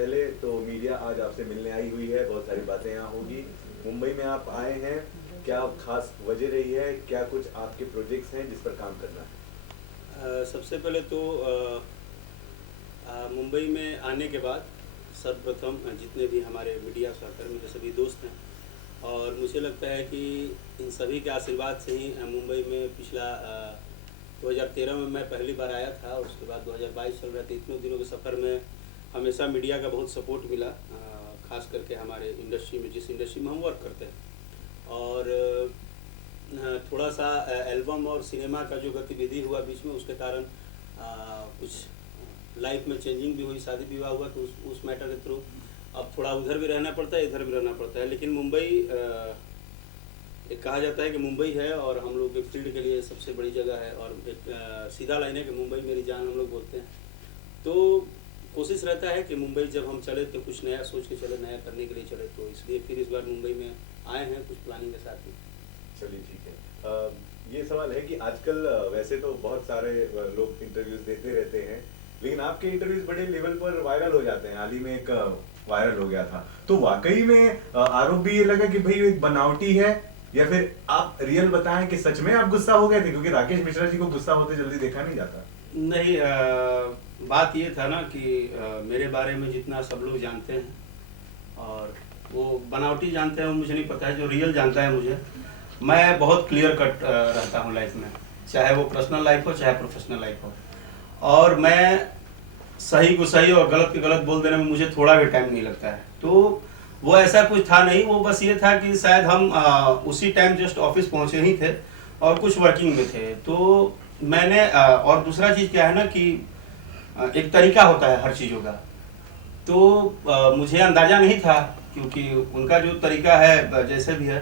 पहले तो मीडिया आज आपसे मिलने आई हुई है, बहुत सारी बातें यहाँ होगी। मुंबई में आप आए हैं, क्या खास वजह रही है, क्या कुछ आपके प्रोजेक्ट्स हैं जिस पर काम करना है? सबसे पहले तो मुंबई में आने के बाद सर्वप्रथम जितने भी हमारे मीडिया सहकर्मी के सभी दोस्त हैं, और मुझे लगता है कि इन सभी के आशीर्वाद से ही मुंबई में पिछला 2013 में मैं पहली बार आया था, और उसके बाद 2022 चल रहा था। इतने दिनों के सफ़र में हमेशा मीडिया का बहुत सपोर्ट मिला, खास करके हमारे इंडस्ट्री में, जिस इंडस्ट्री में हम वर्क करते हैं। और थोड़ा सा एल्बम और सिनेमा का जो गतिविधि हुआ बीच में, उसके कारण कुछ लाइफ में चेंजिंग भी हुई, शादी विवाह हुआ, तो उस मैटर के थ्रू अब थोड़ा उधर भी रहना पड़ता है, इधर भी रहना पड़ता है। लेकिन मुंबई एक कहा जाता है कि मुंबई है और हम लोग के फील्ड के लिए सबसे बड़ी जगह है, और एक सीधा लाइन है कि मुंबई मेरी जान हम लोग बोलते हैं। तो कोशिश रहता है कि मुंबई जब हम चले तो कुछ नया सोच के चले, नया करने के लिए चले, तो इसलिए फिर इस बार मुंबई में आए हैं कुछ प्लानिंग के साथ ही। चलिए ठीक है। ये सवाल है कि आजकल वैसे तो बहुत सारे लोग इंटरव्यूज देते रहते हैं, लेकिन आपके इंटरव्यूज बड़े लेवल पर वायरल हो जाते हैं। हाल ही में एक वायरल हो गया था, तो वाकई में आरोप भी ये लगा कि भाई एक बनावटी है, या फिर आप रियल बताएं कि सच में आप गुस्सा हो गए थे? क्योंकि राकेश मिश्रा जी को गुस्सा होते जल्दी देखा नहीं जाता। नहीं, बात ये था ना कि मेरे बारे में जितना सब लोग जानते हैं, और वो बनावटी जानते हैं वो मुझे नहीं पता है, जो रियल जानता है मुझे, मैं बहुत क्लियर कट रहता हूँ लाइफ में, चाहे वो पर्सनल लाइफ हो चाहे प्रोफेशनल लाइफ हो। और मैं सही को सही और गलत को गलत बोल देने में मुझे थोड़ा भी टाइम नहीं लगता है। तो वो ऐसा कुछ था नहीं, वो बस ये था कि शायद हम उसी टाइम जस्ट ऑफिस पहुँचे ही थे और कुछ वर्किंग में थे। तो मैंने और दूसरा चीज़ क्या है ना कि एक तरीका होता है हर चीज़ों का, तो मुझे अंदाज़ा नहीं था, क्योंकि उनका जो तरीका है जैसे भी है,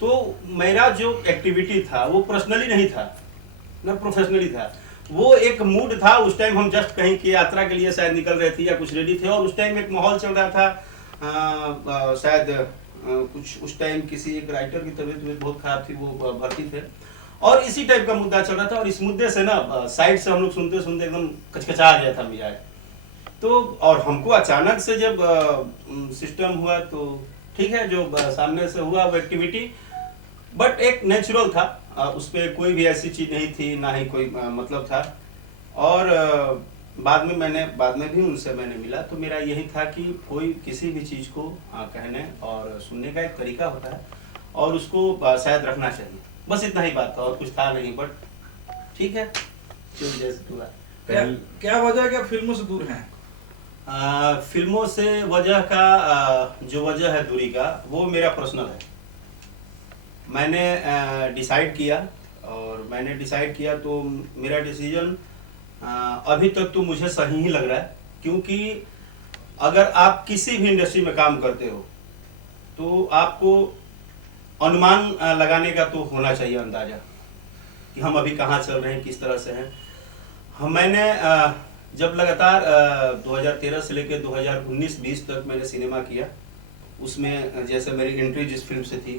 तो मेरा जो एक्टिविटी था वो पर्सनली नहीं था ना प्रोफेशनली था। वो एक मूड था, उस टाइम हम जस्ट कहीं की यात्रा के लिए शायद निकल रहे थे या कुछ रेडी थे, और उस टाइम एक माहौल चल रहा था, शायद कुछ उस टाइम किसी एक राइटर की तबीयत बहुत खराब थी, वो भर्ती थे, और इसी टाइप का मुद्दा चल रहा था। और इस मुद्दे से ना साइड से हम लोग सुनते सुनते एकदम कचकचा गया था मिजाज। तो और हमको अचानक से जब सिस्टम हुआ, तो ठीक है, जो सामने से हुआ वो एक्टिविटी, बट एक नेचुरल था, उस पर कोई भी ऐसी चीज़ नहीं थी, ना ही कोई मतलब था। और बाद में भी उनसे मैंने मिला, तो मेरा यही था कि कोई किसी भी चीज़ को कहने और सुनने का एक तरीका होता है, और उसको शायद रखना चाहिए, बस इतना ही बात था, और कुछ था नहीं। बट ठीक है, जो जैसे हुआ। क्या वजह है कि आप फिल्मों से दूर हैं? फिल्मों से वजह का जो वजह है दूरी का, वो मेरा पर्सनल है। मैंने डिसाइड किया, और मैंने डिसाइड किया तो मेरा डिसीजन अभी तक तो मुझे सही ही लग रहा है। क्योंकि अगर आप किसी भी इंडस्ट्री में काम करते हो तो आपको अनुमान लगाने का तो होना चाहिए अंदाज़ा, कि हम अभी कहाँ चल रहे हैं, किस तरह से हैं। मैंने जब लगातार 2013 से लेकर 2019-20 तक मैंने सिनेमा किया, उसमें जैसे मेरी एंट्री जिस फिल्म से थी,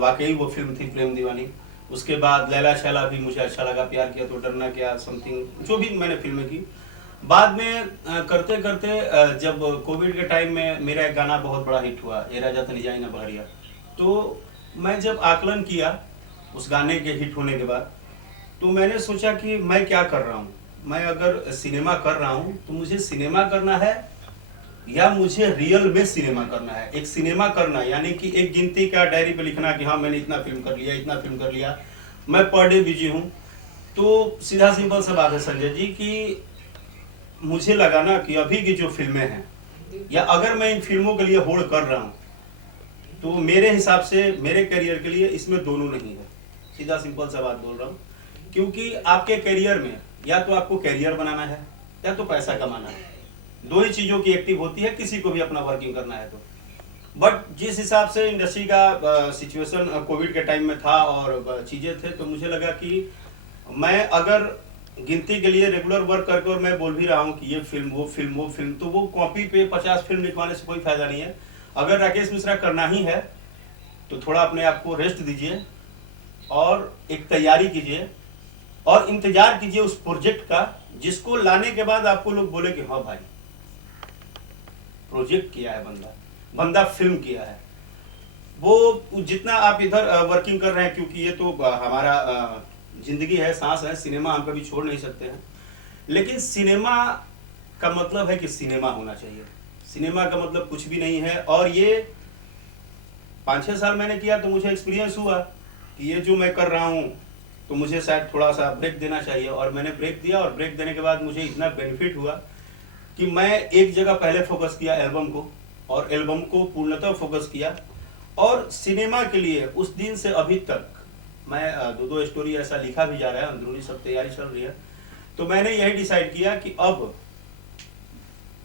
वाकई वो फिल्म थी प्रेम दीवानी। उसके बाद लैला शैला भी मुझे अच्छा लगा, प्यार किया तो डरना क्या, समथिंग, जो भी मैंने फिल्में की। बाद में करते करते जब कोविड के टाइम में मेरा एक गाना बहुत बड़ा हिट हुआ, ए राजा तनी जाई ना बहरिया। तो मैं जब आकलन किया उस गाने के हिट होने के बाद, तो मैंने सोचा कि मैं क्या कर रहा हूँ। मैं अगर सिनेमा कर रहा हूँ तो मुझे सिनेमा करना है, या मुझे रियल में सिनेमा करना है। एक सिनेमा करना यानी कि एक गिनती का डायरी पे लिखना कि हाँ मैंने इतना फिल्म कर लिया, इतना फिल्म कर लिया, मैं पर डे बिजी हूँ। तो सीधा सिंपल सा बात है संजय जी, कि मुझे लगा ना कि अभी की जो फिल्में हैं, या अगर मैं इन फिल्मों के लिए होड़ कर रहा हूँ, तो मेरे हिसाब से मेरे करियर के लिए इसमें दोनों नहीं है। सीधा सिंपल सा बात बोल रहा हूँ। क्योंकि आपके करियर में या तो आपको करियर बनाना है या तो पैसा कमाना है, दो ही चीज़ों की एक्टिव होती है किसी को भी अपना वर्किंग करना है तो। बट जिस हिसाब से इंडस्ट्री का सिचुएशन कोविड के टाइम में था और चीज़ें थे, तो मुझे लगा कि मैं अगर गिनती के लिए रेगुलर वर्क करके और मैं बोल भी रहा हूँ कि ये फिल्म वो फिल्म वो फिल्म, तो वो कॉपी पे 50 फिल्म लिखवाने से कोई फायदा नहीं है। अगर राकेश मिश्रा करना ही है तो थोड़ा अपने आप को रेस्ट दीजिए और एक तैयारी कीजिए और इंतजार कीजिए उस प्रोजेक्ट का, जिसको लाने के बाद आपको लोग बोले कि हाँ भाई प्रोजेक्ट किया है बंदा, बंदा फिल्म किया है, वो जितना आप इधर वर्किंग कर रहे हैं, क्योंकि ये तो हमारा जिंदगी है, सांस है, सिनेमा हम कभी छोड़ नहीं सकते हैं, लेकिन सिनेमा का मतलब है कि सिनेमा होना चाहिए, सिनेमा का मतलब कुछ भी नहीं है। और ये 5-6 साल मैंने किया तो मुझे एक्सपीरियंस हुआ कि ये जो मैं कर रहा हूँ तो मुझे शायद थोड़ा सा ब्रेक देना चाहिए, और मैंने ब्रेक दिया, और ब्रेक देने के बाद मुझे इतना बेनिफिट हुआ कि मैं एक जगह पहले फोकस किया एल्बम को, और एल्बम को पूर्णतः फोकस किया, और सिनेमा के लिए उस दिन से अभी तक मैं 2-2 स्टोरी ऐसा लिखा भी जा रहा है, अंदरूनी सब तैयारी चल रही है। तो मैंने यही डिसाइड किया कि अब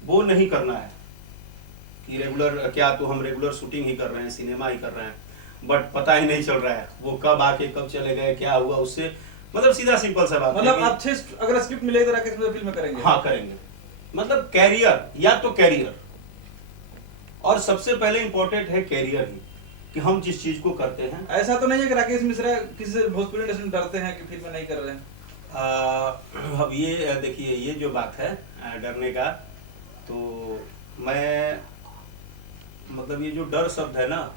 वो नहीं करना है कि रेगुलर, क्या तो हम रेगुलर शूटिंग ही कर रहे हैं, सिनेमा ही कर रहे हैं, बट पता ही नहीं चल रहा है वो कब आके कब चले गए, क्या हुआ उससे, मतलब सीधा सिंपल सा बात मतलब है अच्छे अगर स्क्रिप्ट मिले तो राकेश मिश्रा फिल्म करेंगे। हाँ करेंगे, मतलब कैरियर, या तो कैरियर, और सबसे पहले इंपॉर्टेंट है कैरियर ही, कि हम जिस चीज को करते हैं। ऐसा तो नहीं है कि राकेश मिश्रा किसी से भोजपुरी इंडस्ट्री में डरते हैं कि फिल्म नहीं कर रहे हैं। अब ये देखिए, ये जो बात है डरने का, तो मैं मतलब ये जो डर शब्द है ना,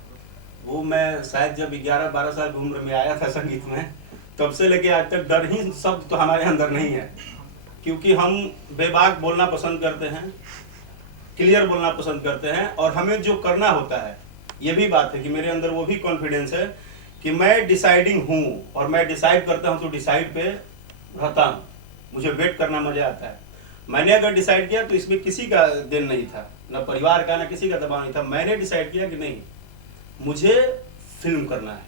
वो मैं शायद जब 11-12 साल की उम्र में आया था संगीत में, तब से लेके आज तक डर ही शब्द तो हमारे अंदर नहीं है, क्योंकि हम बेबाक बोलना पसंद करते हैं, क्लियर बोलना पसंद करते हैं, और हमें जो करना होता है, ये भी बात है कि मेरे अंदर वो भी कॉन्फिडेंस है कि मैं डिसाइडिंग हूँ, और मैं डिसाइड करता हूँ तो डिसाइड पे रहता हूँ, मुझे वेट करना मजा आता है। मैंने अगर डिसाइड किया तो इसमें किसी का देन नहीं था, ना परिवार का, ना किसी का दबाव नहीं था। मैंने डिसाइड किया कि नहीं, मुझे फिल्म करना है,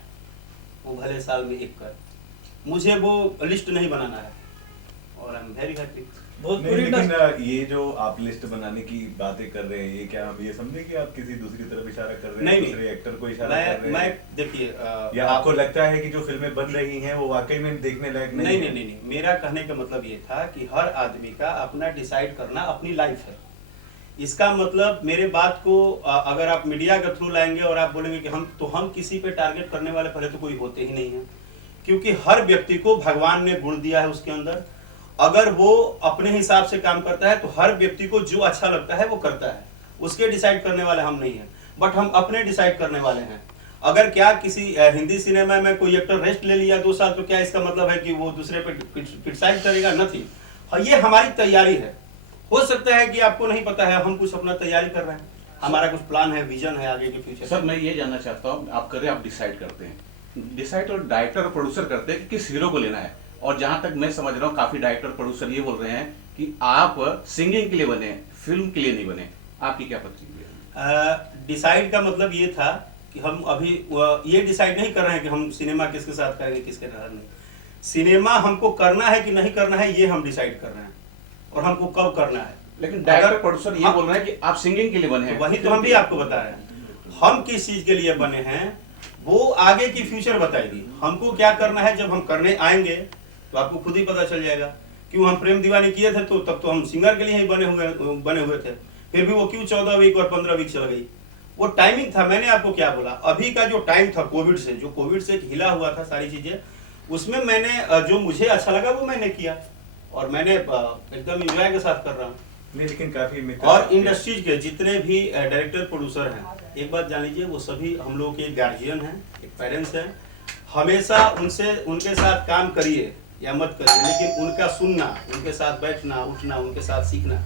वो भले साल में एक कर, मुझे वो लिस्ट नहीं बनाना है, और I am very happy. Bhojpuri लेकिन इंडस्ट्री ये जो आप लिस्ट बनाने की बातें कर रहे हैं, ये क्या हम ये समझे कि आप किसी दूसरी तरफ इशारा कर रहे हैं, नहीं, दूसरे एक्टर को इशारा कर रहे हैं? मैं देखिए, या आपको लगता है कि जो फिल्में बन रही हैं वो वाकई में देखने लायक नहीं है? नहीं, मेरा कहने का मतलब ये था कि हर आदमी का अपना डिसाइड करना अपनी लाइफ है। इसका मतलब मेरे बात को अगर आप मीडिया के थ्रू लाएंगे और आप बोलेंगे कि हम किसी पे टारगेट करने वाले पहले तो कोई होते ही नहीं है, क्योंकि हर व्यक्ति को भगवान ने गुण दिया है उसके अंदर। अगर वो अपने हिसाब से काम करता है तो हर व्यक्ति को जो अच्छा लगता है वो करता है, उसके डिसाइड करने वाले हम नहीं हैं, बट हम अपने डिसाइड करने वाले हैं। अगर क्या किसी हिंदी सिनेमा में कोई एक्टर रेस्ट ले लिया 2 साल, तो क्या इसका मतलब है कि वो दूसरे पे क्रिटिसाइज करेगा? नहीं, ये हमारी तैयारी है। हो सकता है कि आपको नहीं पता है, हम कुछ अपना तैयारी कर रहे हैं, हमारा कुछ प्लान है, विजन है आगे के फ्यूचर। सर मैं ये जानना चाहता हूँ, आप कर रहे हैं, आप डिसाइड करते हैं, डिसाइड और डायरेक्टर और प्रोड्यूसर करते हैं कि किस हीरो को लेना है, और जहां तक मैं समझ रहा हूँ काफी डायरेक्टर प्रोड्यूसर ये बोल रहे हैं कि आप सिंगिंग के लिए बने, फिल्म के लिए नहीं बने, आपकी क्या प्रतिक्रिया है? डिसाइड का मतलब ये था कि हम अभी ये डिसाइड नहीं कर रहे हैं कि हम सिनेमा किसके साथ करेंगे, किसके साथ नहीं। सिनेमा हमको करना है कि नहीं करना है, ये हम डिसाइड कर रहे हैं, और हमको कब करना है। लेकिन डायरेक्टर प्रोड्यूसर ये बोल रहे हैं कि आप सिंगिंग के लिए बने हैं, तो वही तो हम भी आपको बता रहे हैं, हम किस चीज के लिए बने हैं वो आगे की फ्यूचर बताएगी। हमको क्या करना है जब हम करने आएंगे तो आपको खुद ही पता चल जाएगा। क्यों हम प्रेम दीवानी किए थे तो तब तो हम सिंगर के लिए ही बने हुए थे, फिर भी वो क्यों 14 वीक और 15 वीक चल गई? वो टाइमिंग था। मैंने आपको क्या बोला, अभी का जो टाइम था कोविड से, जो कोविड से हिला हुआ था सारी चीजें, उसमें मैंने जो मुझे अच्छा लगा वो मैंने किया, और मैंने एकदम एंजॉय के साथ कर रहा हूँ। नहीं, लेकिन काफी मित्र और इंडस्ट्रीज के जितने भी डायरेक्टर प्रोड्यूसर हैं, एक बात जान लीजिए, वो सभी हम लोग के गार्जियन हैं, एक पेरेंट्स हैं। हमेशा उनके साथ काम करिए या मत करिए, लेकिन उनका सुनना, उनके साथ बैठना उठना, उनके साथ सीखना,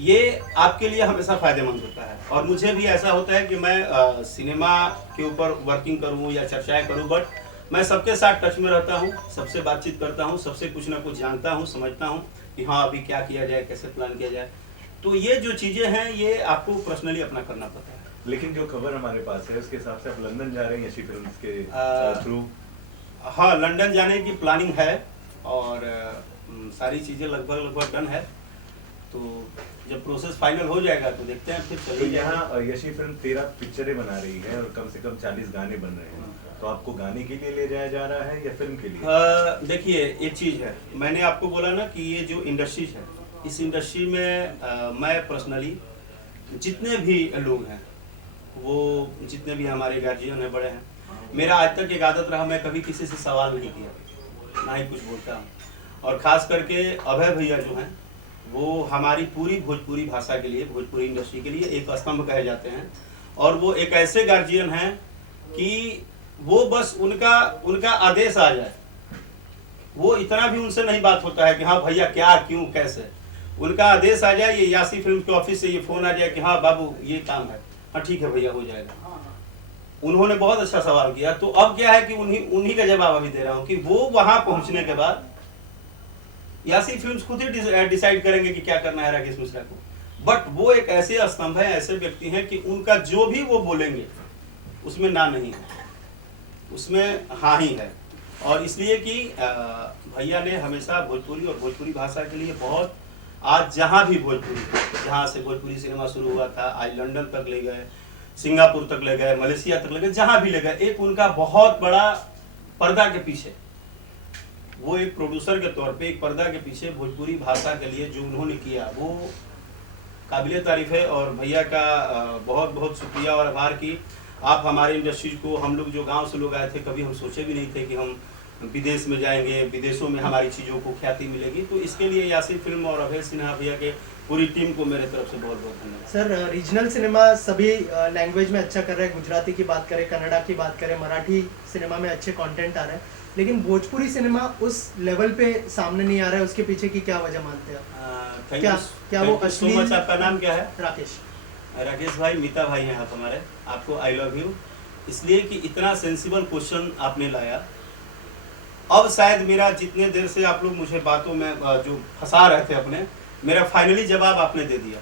ये आपके लिए हमेशा फायदेमंद होता है। और मुझे भी ऐसा होता है कि मैं सिनेमा के ऊपर वर्किंग करूँ या चर्चाएं करूँ, बट मैं सबके साथ टच में रहता हूँ, सबसे बातचीत करता हूँ, सबसे कुछ ना कुछ जानता हूँ, समझता हूँ कि हाँ अभी क्या किया जाए, कैसे प्लान किया जाए। तो ये जो चीज़ें हैं ये आपको पर्सनली अपना करना पड़ता है। लेकिन जो खबर हमारे पास है उसके हिसाब से आप लंदन जा रहे हैं यशी फिल्म्स के थ्रू? हाँ, लंदन जाने की प्लानिंग है, और सारी चीज़ें लगभग डन है। तो जब प्रोसेस फाइनल हो जाएगा तो देखते हैं, फिर तो चलिए। यहाँ यशी फिल्म 13 पिक्चरें बना रही है और कम से कम 40 गाने बन रहे हैं, तो आपको गाने के लिए ले जाया जा रहा है या फिल्म के लिए? देखिए, एक चीज़ है, मैंने आपको बोला ना कि ये जो इंडस्ट्रीज है, इस इंडस्ट्री में मैं पर्सनली जितने भी लोग हैं, वो जितने भी हमारे गार्जियन हैं, बड़े हैं, मेरा आज तक एक आदत रहा, मैं कभी किसी से सवाल नहीं किया, ना ही कुछ बोलता हूँ। और ख़ास करके अभय भैया जो हैं, वो हमारी पूरी भोजपुरी भाषा के लिए, भोजपुरी इंडस्ट्री के लिए एक स्तंभ कहे जाते हैं। और वो एक ऐसे गार्जियन हैं कि वो बस उनका आदेश आ जाए, वो इतना भी उनसे नहीं बात होता है कि हाँ भैया क्या क्यों कैसे, उनका आदेश आ जाए, ये यासी फिल्म के ऑफिस से ये फोन आ जाए कि हाँ बाबू ये काम है, हाँ ठीक है भैया हो जाएगा। उन्होंने बहुत अच्छा सवाल किया। तो अब क्या है कि उन्हीं का जवाब अभी दे रहा हूँ कि वो वहां पहुंचने के बाद यासी फिल्म्स खुद ही डिसाइड करेंगे कि क्या करना है राकेश मिश्रा को। बट वो एक ऐसे स्तंभ है, ऐसे व्यक्ति हैं कि उनका जो भी वो बोलेंगे उसमें ना नहीं है, उसमें हाँ ही है। और इसलिए कि भैया ने हमेशा भोजपुरी और भोजपुरी भाषा के लिए बहुत, आज जहाँ भी भोजपुरी, जहाँ से भोजपुरी सिनेमा शुरू हुआ था, आज लंदन तक ले गए, सिंगापुर तक ले गए, मलेशिया तक ले गए, जहाँ भी ले गए, एक उनका बहुत बड़ा पर्दा के पीछे, वो एक प्रोड्यूसर के तौर पे एक पर्दा के पीछे भोजपुरी भाषा के लिए जो उन्होंने किया वो काबिले तारीफ है। और भैया का बहुत बहुत शुक्रिया और आभार कि आप हमारे इंडस्ट्री को, हम लोग जो गांव से लोग आए थे, कभी हम सोचे भी नहीं थे कि हम विदेश में जाएंगे, विदेशों में हमारी चीज़ों को ख्याति मिलेगी। तो इसके लिए यासी फिल्म और अभय सिन्हा भैया के पूरी टीम को मेरे तरफ से बहुत बहुत धन्यवाद। सर रीजनल सिनेमा सभी लैंग्वेज में अच्छा कर रहे हैं, गुजराती की बात करें, कन्नड़ा की बात करें, मराठी सिनेमा में अच्छे कंटेंट आ रहे हैं, लेकिन भोजपुरी सिनेमा उस लेवल पे सामने नहीं आ रहा है, उसके पीछे की क्या वजह मानते हैं? क्या वो अश्लील? आपका नाम क्या है? राकेश भाई, मीता भाई हैं आप हमारे, आपको आई लव यू, इसलिए कि इतना सेंसिबल क्वेश्चन आपने लाया। अब शायद मेरा, जितने देर से आप लोग मुझे बातों में जो फंसा रहे थे अपने, मेरा फाइनली जवाब आपने दे दिया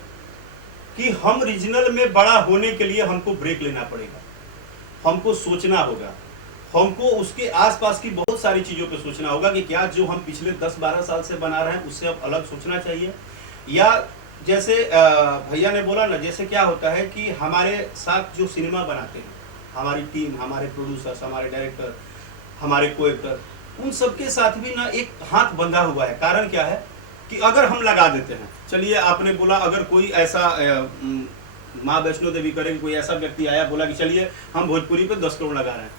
कि हम रीजनल में बड़ा होने के लिए हमको ब्रेक लेना पड़ेगा, हमको सोचना होगा, हमको उसके आसपास की बहुत सारी चीज़ों पे सोचना होगा कि क्या जो हम पिछले 10-12 साल से बना रहे हैं उससे अब अलग सोचना चाहिए। या जैसे भैया ने बोला ना, जैसे क्या होता है कि हमारे साथ जो सिनेमा बनाते हैं, हमारी टीम, हमारे प्रोड्यूसर्स, हमारे डायरेक्टर, हमारे को एक्टर, उन सबके साथ भी ना एक हाथ बंधा हुआ है। कारण क्या है कि अगर हम लगा देते हैं, चलिए आपने बोला अगर कोई ऐसा माँ वैष्णो देवी करेंगे, कोई ऐसा व्यक्ति आया बोला कि चलिए हम भोजपुरी पे 10 करोड़ लगा रहे हैं,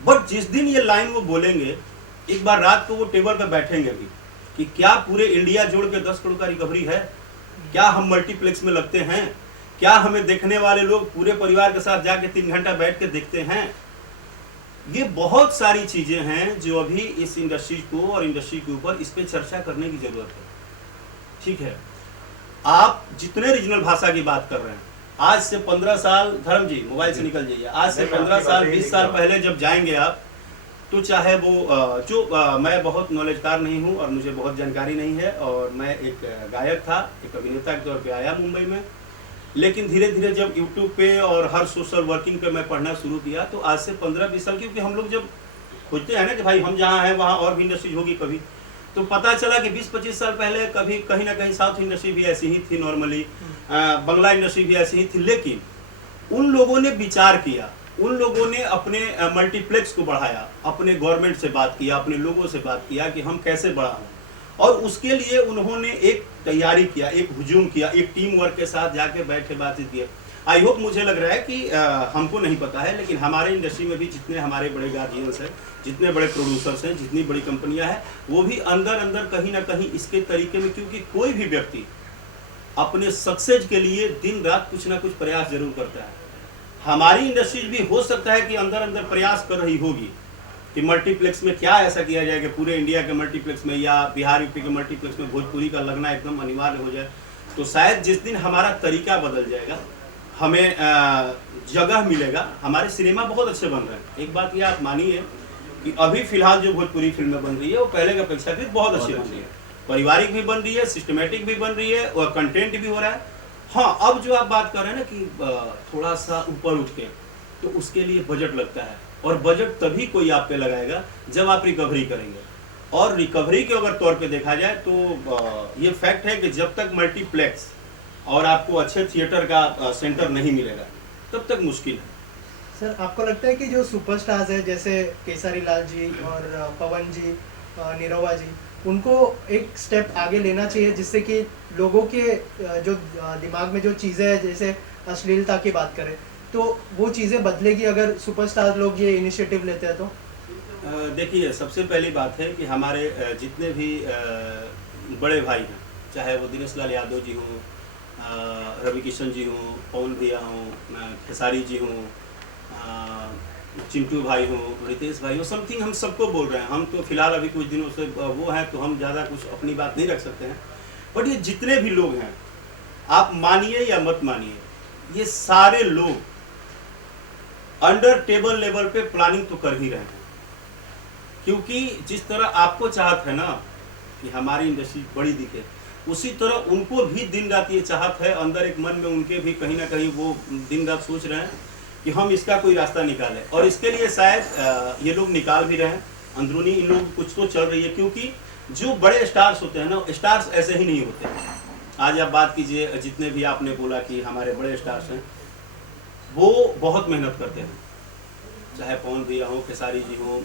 बट जिस दिन ये लाइन वो बोलेंगे, एक बार रात को वो टेबल पे बैठेंगे भी कि क्या पूरे इंडिया जोड़ के 10 करोड़ का रिकवरी है, क्या हम मल्टीप्लेक्स में लगते हैं, क्या हमें देखने वाले लोग पूरे परिवार के साथ जाके 3 घंटा बैठ के देखते हैं। ये बहुत सारी चीजें हैं जो अभी इस इंडस्ट्री को और इंडस्ट्री के ऊपर इस पे चर्चा करने की जरूरत है। ठीक है, आप जितने रीजनल भाषा की बात कर रहे हैं, आज से 15 साल, धर्म जी मोबाइल से निकल जाइए, आज से 15 साल 20 साल पहले जब जाएंगे आप, तो चाहे वो मैं बहुत नॉलेजकार नहीं हूँ और मुझे बहुत जानकारी नहीं है, और मैं एक गायक था, एक अभिनेता के तौर पे आया मुंबई में, लेकिन धीरे धीरे जब यूट्यूब पे और हर सोशल वर्किंग पे मैं पढ़ना शुरू किया, तो आज से 15-20 साल, क्योंकि हम लोग जब खोजते हैं ना कि भाई हम जहाँ हैं वहाँ और भी इंडस्ट्री होगी कभी, तो पता चला कि 20-25 साल पहले कभी कहीं ना कहीं साउथ इंडस्ट्री भी ऐसी ही थी, नॉर्मली बंगला इंडस्ट्री भी ऐसी ही थी, लेकिन उन लोगों ने विचार किया, उन लोगों ने अपने मल्टीप्लेक्स को बढ़ाया, अपने गवर्नमेंट से बात किया, अपने लोगों से बात किया कि हम कैसे बढ़ाएं, और उसके लिए उन्होंने एक तैयारी किया, एक हुजूम किया, एक टीम वर्क के साथ जाके बैठे बातचीत किया। आई होप, मुझे लग रहा है कि हमको नहीं पता है, लेकिन हमारे इंडस्ट्री में भी जितने हमारे बड़े गार्जियंस हैं, जितने बड़े प्रोड्यूसर्स हैं, जितनी बड़ी कंपनियां हैं, वो भी अंदर अंदर कहीं ना कहीं इसके तरीके में, क्योंकि कोई भी व्यक्ति अपने सक्सेस के लिए दिन रात कुछ ना कुछ प्रयास जरूर करता है। हमारी इंडस्ट्री भी हो सकता है कि अंदर अंदर प्रयास कर रही होगी कि मल्टीप्लेक्स में क्या ऐसा किया जाए कि पूरे इंडिया के मल्टीप्लेक्स में या बिहार यूपी के मल्टीप्लेक्स में भोजपुरी का लगना एकदम अनिवार्य हो जाए। तो शायद जिस दिन हमारा तरीका बदल जाएगा, हमें जगह मिलेगा। हमारे सिनेमा बहुत अच्छे बन रहे हैं, एक बात ये आप मानिए कि अभी फिलहाल जो भोजपुरी फिल्में बन रही है वो पहले के अपेक्षाकृत बहुत अच्छी बन रही है, पारिवारिक भी बन रही है, सिस्टमेटिक भी बन रही है, और कंटेंट भी हो रहा है। हाँ, अब जो आप बात कर रहे हैं ना कि थोड़ा सा ऊपर उठ के, तो उसके लिए बजट लगता है, और बजट तभी कोई आप पे लगाएगा जब आप रिकवरी करेंगे। और रिकवरी के अगर तौर पे देखा जाए तो ये फैक्ट है कि जब तक मल्टीप्लेक्स और आपको अच्छे थिएटर का सेंटर नहीं मिलेगा तब तक मुश्किल है। सर, आपको लगता है कि जो सुपरस्टार्स है जैसे केसरी लाल जी और पवन जी, निरहुआ जी, उनको एक स्टेप आगे लेना चाहिए, जिससे कि लोगों के जो दिमाग में जो चीज़ें हैं, जैसे अश्लीलता की बात करें, तो वो चीज़ें बदलेगी अगर सुपरस्टार लोग ये इनिशिएटिव लेते हैं तो? देखिए, सबसे पहली बात है कि हमारे जितने भी बड़े भाई हैं, चाहे वो दिनेश लाल यादव जी हों, रवि किशन जी हों, पवन भैया हों, खेसारी जी हों, चिंटू भाई हों, रितेश भाई हो, समथिंग हम सबको बोल रहे हैं। हम तो फिलहाल अभी कुछ दिनों से वो हैं तो हम ज़्यादा कुछ अपनी बात नहीं रख सकते हैं, बट ये जितने भी लोग हैं, आप मानिए या मत मानिए, ये सारे लोग अंडर टेबल लेवल पे प्लानिंग तो कर ही रहे हैं। क्योंकि जिस तरह आपको चाहत है ना कि हमारी इंडस्ट्री बड़ी दिखे, उसी तरह उनको भी दिन रात ये चाहत है, अंदर एक मन में उनके भी कहीं ना कहीं वो दिन रात सोच रहे हैं कि हम इसका कोई रास्ता निकालें, और इसके लिए शायद ये लोग निकाल भी रहे हैं। अंदरूनी इन लोग कुछ तो चल रही है, क्योंकि जो बड़े स्टार्स होते हैं ना, स्टार्स ऐसे ही नहीं होते हैं। आज आप बात कीजिए, जितने भी आपने बोला कि हमारे बड़े स्टार्स हैं, वो बहुत मेहनत करते हैं, चाहे पवन भैया हो, खेसारी जी हो,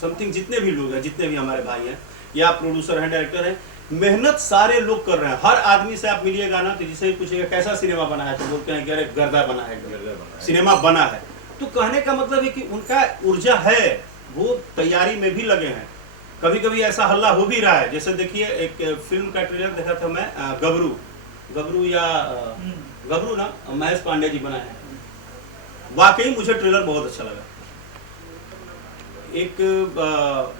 समथिंग जितने भी लोग हैं, जितने भी हमारे भाई हैं, या प्रोड्यूसर हैं, डायरेक्टर हैं, मेहनत सारे लोग कर रहे हैं। हर आदमी से आप मिलिएगा ना तो जिसे पूछेगा कैसा सिनेमा बना है, तो बोलते हैं कि अरे गर्दा बना है, सिनेमा बना है। तो कहने का मतलब है कि उनका ऊर्जा है, वो तैयारी में भी लगे हैं। कभी कभी ऐसा हल्ला हो भी रहा है, जैसे देखिए एक फिल्म का ट्रेलर देखा था मैं, गबरू ना, महेश पांडे जी बनाए हैं। वाकई मुझे ट्रेलर बहुत अच्छा लगा। एक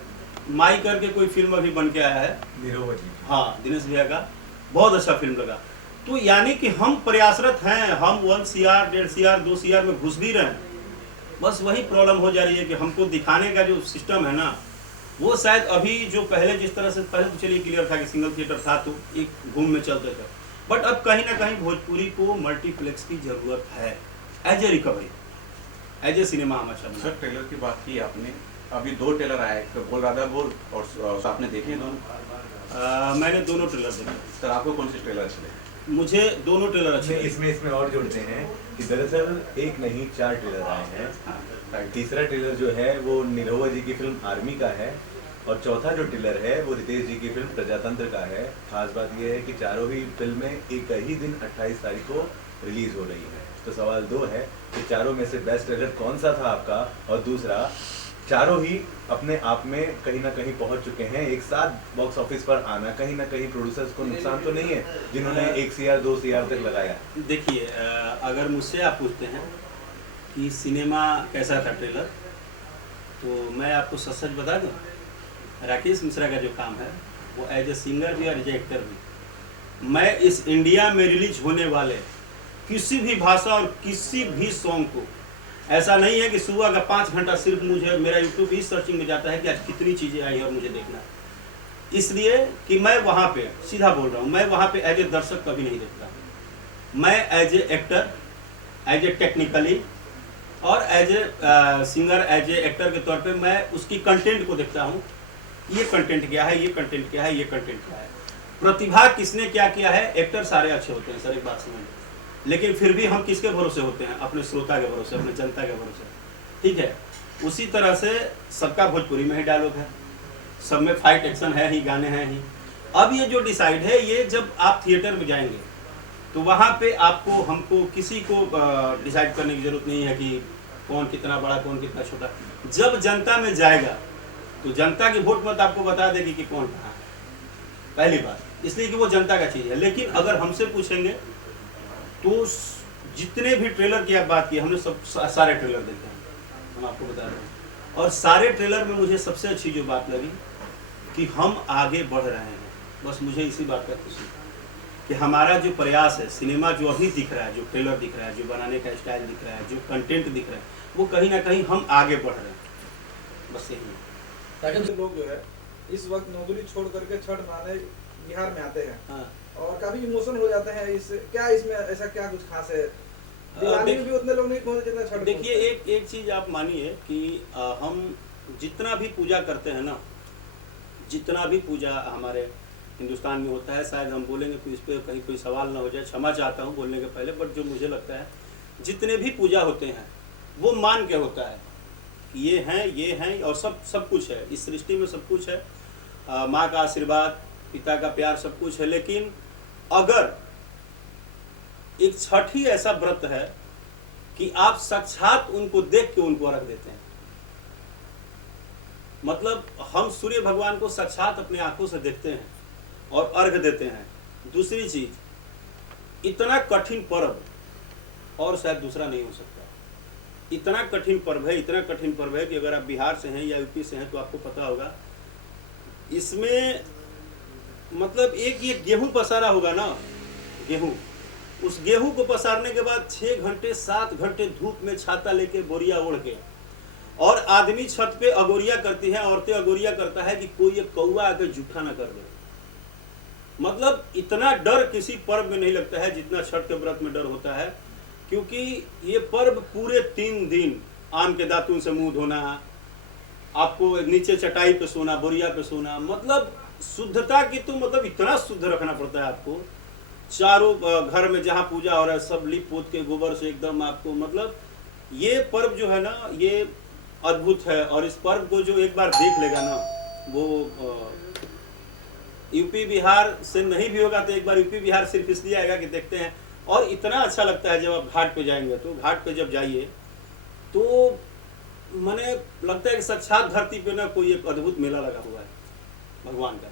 माई करके कोई फिल्म अभी बन के आया है, निरहुआ जी, हाँ, दिनेश भैया का, बहुत अच्छा फिल्म लगा। तो यानी कि हम प्रयासरत हैं, हम 1 CR 1.5 CR 2 CR में घुस भी रहे हैं। बस वही प्रॉब्लम हो जा रही है कि हमको दिखाने का जो सिस्टम है ना, वो शायद अभी जो पहले जिस तरह से, पहले तो चलिए क्लियर था कि सिंगल थिएटर था तो एक घूम में चलते थे, बट अब कहीं ना कहीं भोजपुरी को मल्टीप्लेक्स की जरूरत है, as a recovery, as a cinema हम अच्छा बना। सर ट्रेलर की बात की आपने, अभी 2 ट्रेलर आए, एक बोल राधा बोल और आपने देखे दोनों? मैंने दोनों ट्रेलर देखे। सर आपको कौन से ट्रेलर अच्छे लगे? मुझे दोनों ट्रेलर अच्छे लगे। इसमें और जोड़ते हैं कि दरअसल एक नहीं 4 ट्रेलर आए हैं। तीसरा ट्रेलर जो है वो निरहुआ जी की फिल्म आर्मी का है, और चौथा जो ट्रेलर है वो रितेश जी की फिल्म प्रजातंत्र का है। खास बात यह है कि चारों ही फिल्में एक ही दिन 28 तारीख को रिलीज हो रही है। तो सवाल 2 है कि चारों में से बेस्ट ट्रेलर कौन सा था आपका, और दूसरा, चारों ही अपने आप में कहीं ना कहीं पहुंच चुके हैं। एक साथ बॉक्स ऑफिस पर आना कहीं ना कहीं प्रोड्यूसर्स को नुकसान तो नहीं है, जिन्होंने 1 CR 2 CR तक लगाया? देखिए, अगर मुझसे आप पूछते हैं कि सिनेमा कैसा था ट्रेलर, तो मैं आपको सच सच बता दूं, राकेश मिश्रा का जो काम है वो एज ए सिंगर भी और एज ए एक्टर भी, मैं इस इंडिया में रिलीज होने वाले किसी भी भाषा और किसी भी सॉन्ग को, ऐसा नहीं है कि सुबह का 5 घंटा सिर्फ मुझे मेरा यूट्यूब इस सर्चिंग में जाता है कि आज कितनी चीज़ें आई और मुझे देखना है। इसलिए कि मैं वहाँ पे, सीधा बोल रहा हूँ, मैं वहाँ पे एज ए दर्शक कभी नहीं देखता। मैं as a actor, as a technically और as a singer, as a actor के तौर पे मैं उसकी कंटेंट को देखता हूँ। ये कंटेंट क्या है, ये कंटेंट क्या है, ये कंटेंट क्या है, प्रतिभा किसने क्या किया है। एक्टर सारे अच्छे होते हैं सर, एक बात समझ, लेकिन फिर भी हम किसके भरोसे होते हैं? अपने श्रोता के भरोसे, अपने जनता के भरोसे, ठीक है। उसी तरह से सबका भोजपुरी में ही डायलॉग है, सब में फाइट एक्शन है ही, गाने हैं ही। अब ये जो डिसाइड है, ये जब आप थिएटर में जाएंगे तो वहाँ पे आपको, हमको, किसी को डिसाइड करने की जरूरत नहीं है कि कौन कितना बड़ा, कौन कितना छोटा। जब जनता में जाएगा तो जनता की वोट मत आपको बता देगी कि कौन कहाँ है, पहली बात, इसलिए कि वो जनता का चीज़ है। लेकिन अगर हमसे पूछेंगे तो जितने भी ट्रेलर की आप बात की, हमने सब सारे ट्रेलर देखे हैं, हम आपको बता रहे हैं। और सारे ट्रेलर में मुझे सबसे अच्छी जो बात लगी कि हम आगे बढ़ रहे हैं। बस मुझे इसी बात का खुशी कि हमारा जो प्रयास है, सिनेमा जो अभी दिख रहा है, जो ट्रेलर दिख रहा है, जो बनाने का स्टाइल दिख रहा है, जो कंटेंट दिख रहा है, वो कहीं ना कहीं हम आगे बढ़ रहे हैं। बस यही है। ताकि लोग जो है इस वक्त नौकरी छोड़ करके छठ मनाने बिहार में आते हैं, हाँ। और काफी इमोशन हो जाते हैं। इस क्या इसमें ऐसा क्या कुछ खास है? दिवाली में भी उतने लोग नहीं पहुंचते जितना छठ। देखिए, एक चीज आप मानिए कि हम जितना भी पूजा करते हैं ना, जितना भी पूजा हमारे हिंदुस्तान में होता है, शायद हम बोलेंगे तो इस पर कहीं कोई सवाल ना हो जाए, क्षमा चाहता हूँ बोलने के पहले, बट जो मुझे लगता है जितने भी पूजा होते हैं वो मान के होता है कि ये हैं और सब कुछ है इस सृष्टि में, सब कुछ है, माँ का आशीर्वाद, पिता का प्यार, सब कुछ है। लेकिन अगर एक छठ ही ऐसा व्रत है कि आप साक्षात उनको देख के उनको अर्घ देते हैं, मतलब हम सूर्य भगवान को साक्षात अपने आंखों से देखते हैं और अर्घ देते हैं, दूसरी चीज, इतना कठिन पर्व और शायद दूसरा नहीं हो सकता। इतना कठिन पर्व है, इतना कठिन पर्व है कि अगर आप बिहार से हैं या यूपी से हैं तो आपको पता होगा, इसमें मतलब एक ये गेहूं पसारा होगा ना, गेहूं, उस गेहूं को पसारने के बाद 6 घंटे 7 घंटे धूप में छाता लेके बोरिया ओढ़ के, और आदमी छत पे अगोरिया करती है, औरतें अगोरिया करता है कि कोई एक कौआ आकर जूठा ना कर दे। मतलब इतना डर किसी पर्व में नहीं लगता है जितना छठ के व्रत में डर होता है, क्योंकि ये पर्व पूरे 3 दिन आम के दातुन से मुंह धोना, आपको नीचे चटाई पे सोना, बोरिया पे सोना, मतलब शुद्धता की तो मतलब इतना शुद्ध रखना पड़ता है आपको। चारों घर में जहाँ पूजा हो रहा है सब लीप पोत के गोबर से एकदम आपको, मतलब ये पर्व जो है ना ये अद्भुत है। और इस पर्व को जो एक बार देख लेगा ना, वो यूपी बिहार से नहीं भी होगा तो एक बार यूपी बिहार सिर्फ इसलिए आएगा कि देखते हैं। और इतना अच्छा लगता है जब आप घाट पे जाएंगे, तो घाट पे जब जाइए तो मैंने लगता है कि साक्षात धरती पे ना कोई एक अद्भुत मेला लगा हुआ है भगवान का,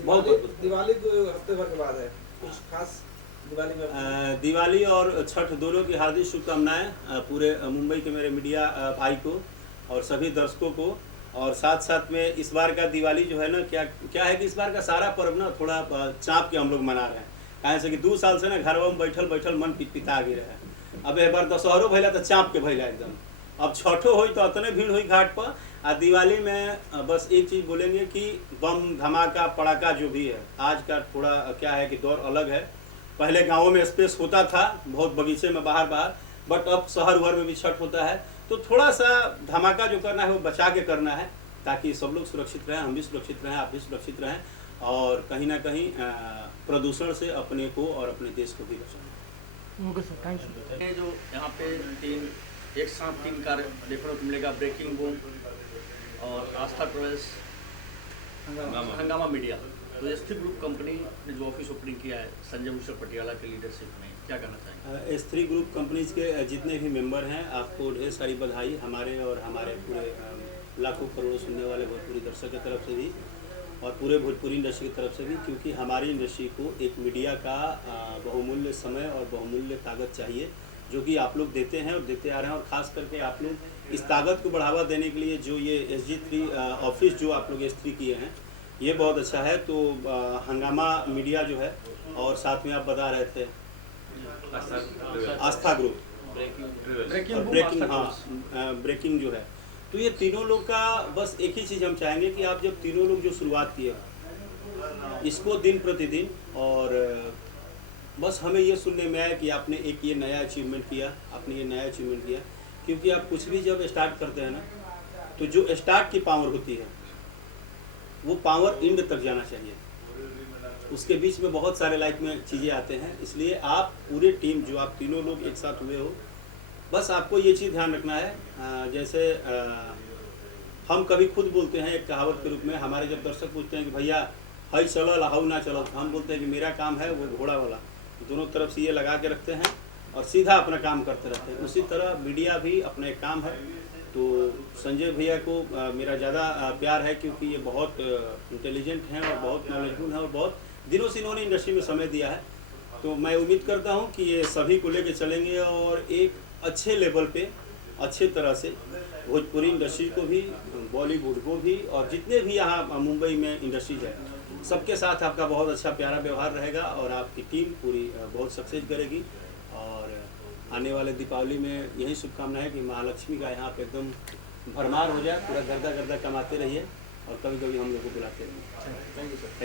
बहुत अद्भुत। दिवाली हफ्ते भर के बाद है, कुछ खास दिवाली में? दिवाली और छठ दोनों की हार्दिक शुभकामनाएं पूरे मुंबई के मेरे मीडिया भाई को और सभी दर्शकों को। और साथ साथ में इस बार का दिवाली जो है ना, क्या है कि इस बार का सारा पर्व ना थोड़ा चाँप के हम लोग मना रहे हैं, कहे से कि 2 साल से ना घर में बैठल बैठल मन पिता गिर है। अब एक बार दशहरो भैला तो चाँप के भैला एकदम, अब छठो हुई तो उतने भीड़ हुई घाट पर। और दिवाली में बस एक चीज़ बोलेंगे कि बम धमाका पड़ाका जो भी है, आज का थोड़ा क्या है कि दौर अलग है। पहले गाँवों में स्पेस होता था बहुत, बगीचे में बाहर, बट अब शहर उहर में भी छठ होता है, तो थोड़ा सा धमाका जो करना है वो बचा के करना है, ताकि सब लोग सुरक्षित रहें, हम भी सुरक्षित रहें, आप भी सुरक्षित रहें, और कहीं ना कहीं प्रदूषण से अपने को और अपने देश को भी बचाएं। Okay sir, thank you. ये जो यहाँ पे एक साथ 3 कार्य देखने को मिलेगा, ब्रेकिंग बूम और आस्था ट्रेवल्स, हंगामा मीडिया। तो S3 ग्रुप कंपनी ने जो ऑफिस ओपनिंग किया है संजय भूषण पटियाला की लीडरशिप में, क्या कहना चाहेंगे? S3 ग्रुप कंपनीज के जितने भी मेंबर हैं, आपको ढेर सारी बधाई हमारे और हमारे पूरे लाखों करोड़ों सुनने वाले भोजपुरी दर्शक की तरफ से भी और पूरे भोजपुरी इंडस्ट्री की तरफ से भी, क्योंकि हमारी इंडस्ट्री को एक मीडिया का बहुमूल्य समय और बहुमूल्य ताकत चाहिए, जो कि आप लोग देते हैं और देते आ रहे हैं। और ख़ास करके आप लोग इस ताकत को बढ़ावा देने के लिए जो ये SG3 ऑफिस जो आप लोग S3 किए हैं, ये बहुत अच्छा है। तो हंगामा मीडिया जो है, और साथ में आप बता रहे थे आस्था ग्रुप, ब्रेकिंग जो है, तो ये तीनों लोग का बस एक ही चीज़ हम चाहेंगे कि आप जब तीनों लोग जो शुरुआत किए इसको दिन प्रतिदिन, और बस हमें ये सुनने में आया कि आपने एक ये नया अचीवमेंट किया, क्योंकि आप कुछ भी जब स्टार्ट करते हैं ना, तो जो स्टार्ट की पावर होती है वो पावर एंड तक जाना चाहिए। उसके बीच में बहुत सारे लाइफ में चीज़ें आते हैं, इसलिए आप पूरे टीम जो आप तीनों लोग एक साथ हुए हो, बस आपको ये चीज़ ध्यान रखना है। जैसे हम कभी खुद बोलते हैं एक कहावत के रूप में, हमारे जब दर्शक पूछते हैं कि भैया हई चलो हाउ ना चलो, हम बोलते हैं कि मेरा काम है वो घोड़ा वाला, दोनों तरफ से ये लगा के रखते हैं और सीधा अपना काम करते रहते हैं। उसी तरह मीडिया भी अपना एक काम है। तो संजय भैया को मेरा ज़्यादा प्यार है, क्योंकि ये बहुत इंटेलिजेंट हैं और बहुत नॉलेजफुल हैं और बहुत दिनों से इन्होंने इंडस्ट्री में समय दिया है। तो मैं उम्मीद करता हूँ कि ये सभी को लेकर चलेंगे और एक अच्छे लेवल पे अच्छे तरह से भोजपुरी इंडस्ट्री को भी, बॉलीवुड को भी, और जितने भी यहाँ मुंबई में इंडस्ट्रीज है सबके साथ आपका बहुत अच्छा प्यारा व्यवहार रहेगा और आपकी टीम पूरी बहुत सक्सेस करेगी। और आने वाले दीपावली में यही शुभकामना है कि महालक्ष्मी का यहाँ पे एकदम भरमार हो जाए, पूरा गर्दा गर्दा कमाते रहिए और कभी कभी हम लोग को बुलाते रहिए। Thank you sir.